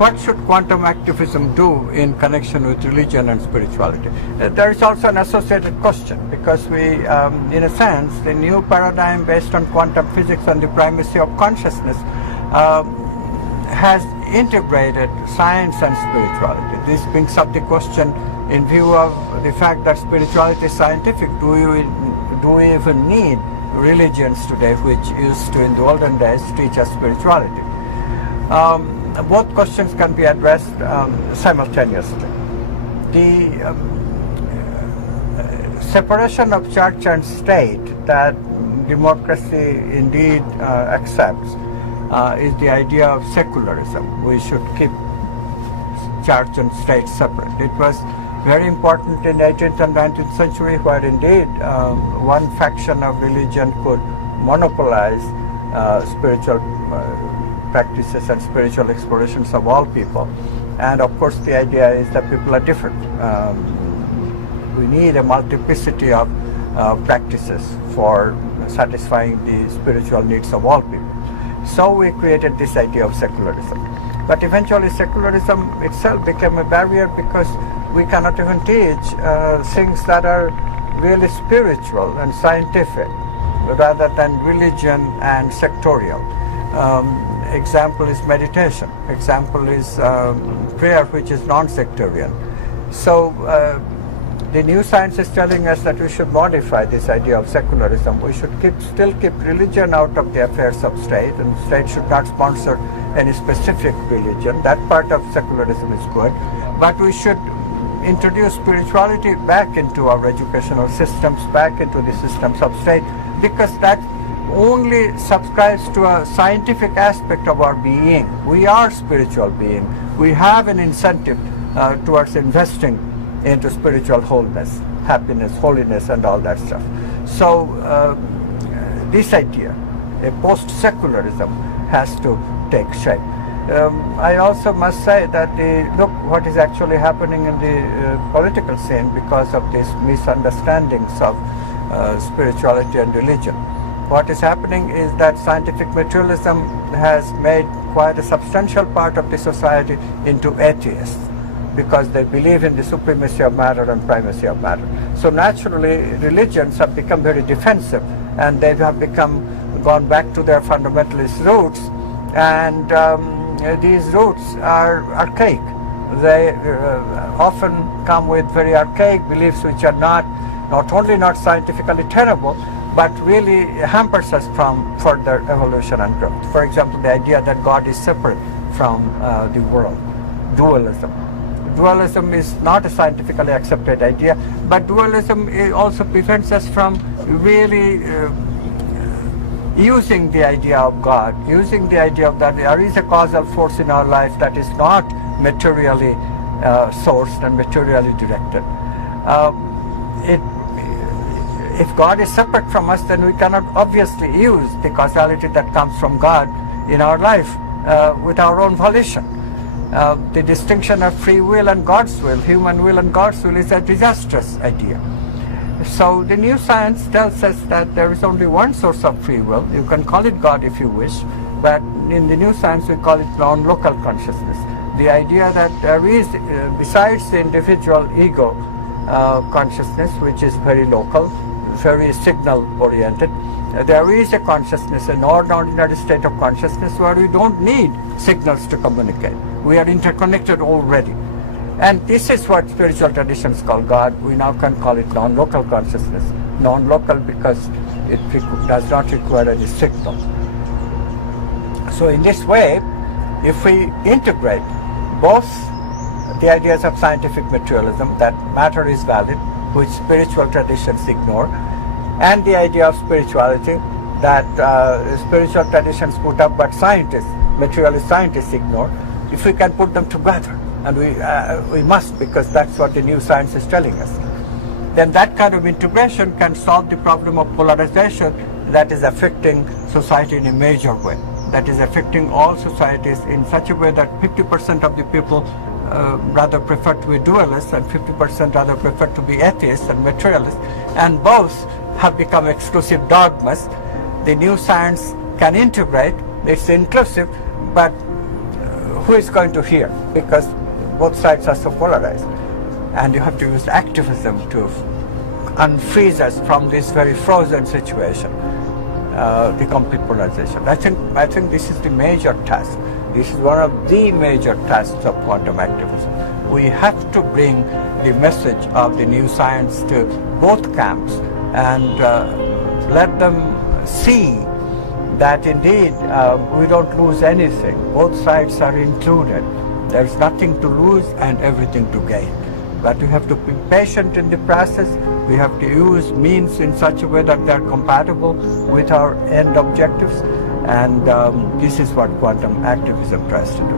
what should quantum activism do in connection with religion and spirituality? There is also an associated question, because we, in a sense, the new paradigm based on quantum physics and the primacy of consciousness has integrated science and spirituality. This brings up the question, in view of the fact that spirituality is scientific, do we even need religions today, which used to in the olden days teach us spirituality? Both questions can be addressed simultaneously. The separation of church and state that democracy indeed accepts is the idea of secularism. We should keep church and state separate. It was very important in 18th and 19th century, where indeed one faction of religion could monopolize spiritual practices and spiritual explorations of all people. And of course the idea is that people are different. We need a multiplicity of practices for satisfying the spiritual needs of all people. So we created this idea of secularism. But eventually secularism itself became a barrier, because we cannot even teach things that are really spiritual and scientific rather than religion and sectorial. Example is meditation. Example is prayer, which is non-sectarian. So the new science is telling us that we should modify this idea of secularism. We should still keep religion out of the affairs of state, and state should not sponsor any specific religion. That part of secularism is good. But we should introduce spirituality back into our educational systems, back into the systems of state, because that only subscribes to a scientific aspect of our being. We are spiritual being. We have an incentive towards investing into spiritual wholeness, happiness, holiness, and all that stuff. So this idea, a post-secularism, has to take shape. I also must say that look what is actually happening in the political scene because of these misunderstandings of spirituality and religion. What is happening is that scientific materialism has made quite a substantial part of the society into atheists, because they believe in the supremacy of matter and primacy of matter. So naturally, religions have become very defensive, and they have gone back to their fundamentalist roots, and these roots are archaic. They often come with very archaic beliefs which are not only not scientifically tenable, but really hampers us from further evolution and growth. For example, the idea that God is separate from the world, dualism. Dualism is not a scientifically accepted idea, but dualism also prevents us from really using the idea of God, using the idea of that there is a causal force in our life that is not materially sourced and materially directed. If God is separate from us, then we cannot obviously use the causality that comes from God in our life with our own volition. The distinction of free will and God's will, human will and God's will, is a disastrous idea. So the new science tells us that there is only one source of free will. You can call it God if you wish, but in the new science we call it non-local consciousness. The idea that there is, besides the individual ego consciousness, which is very local, very signal-oriented, there is a consciousness, an ordinary state of consciousness where we don't need signals to communicate. We are interconnected already. And this is what spiritual traditions call God. We now can call it non-local consciousness. Non-local because it does not require any signal. So in this way, if we integrate both the ideas of scientific materialism, that matter is valid, which spiritual traditions ignore, and the idea of spirituality that spiritual traditions put up but materialist scientists ignore, if we can put them together, and we must, because that's what the new science is telling us, then that kind of integration can solve the problem of polarization that is affecting society in a major way, that is affecting all societies in such a way that 50% of the people rather prefer to be dualists and 50% rather prefer to be atheists and materialists, and both have become exclusive dogmas. The new science can integrate, it's inclusive, but who is going to hear? Because both sides are so polarized. And you have to use activism to unfreeze us from this very frozen situation, the complete polarization. I think this is the major task. This is one of the major tasks of quantum activism. We have to bring the message of the new science to both camps and let them see that indeed we don't lose anything. Both sides are included. There's nothing to lose and everything to gain. But we have to be patient in the process. We have to use means in such a way that they're compatible with our end objectives. And this is what quantum activism tries to do.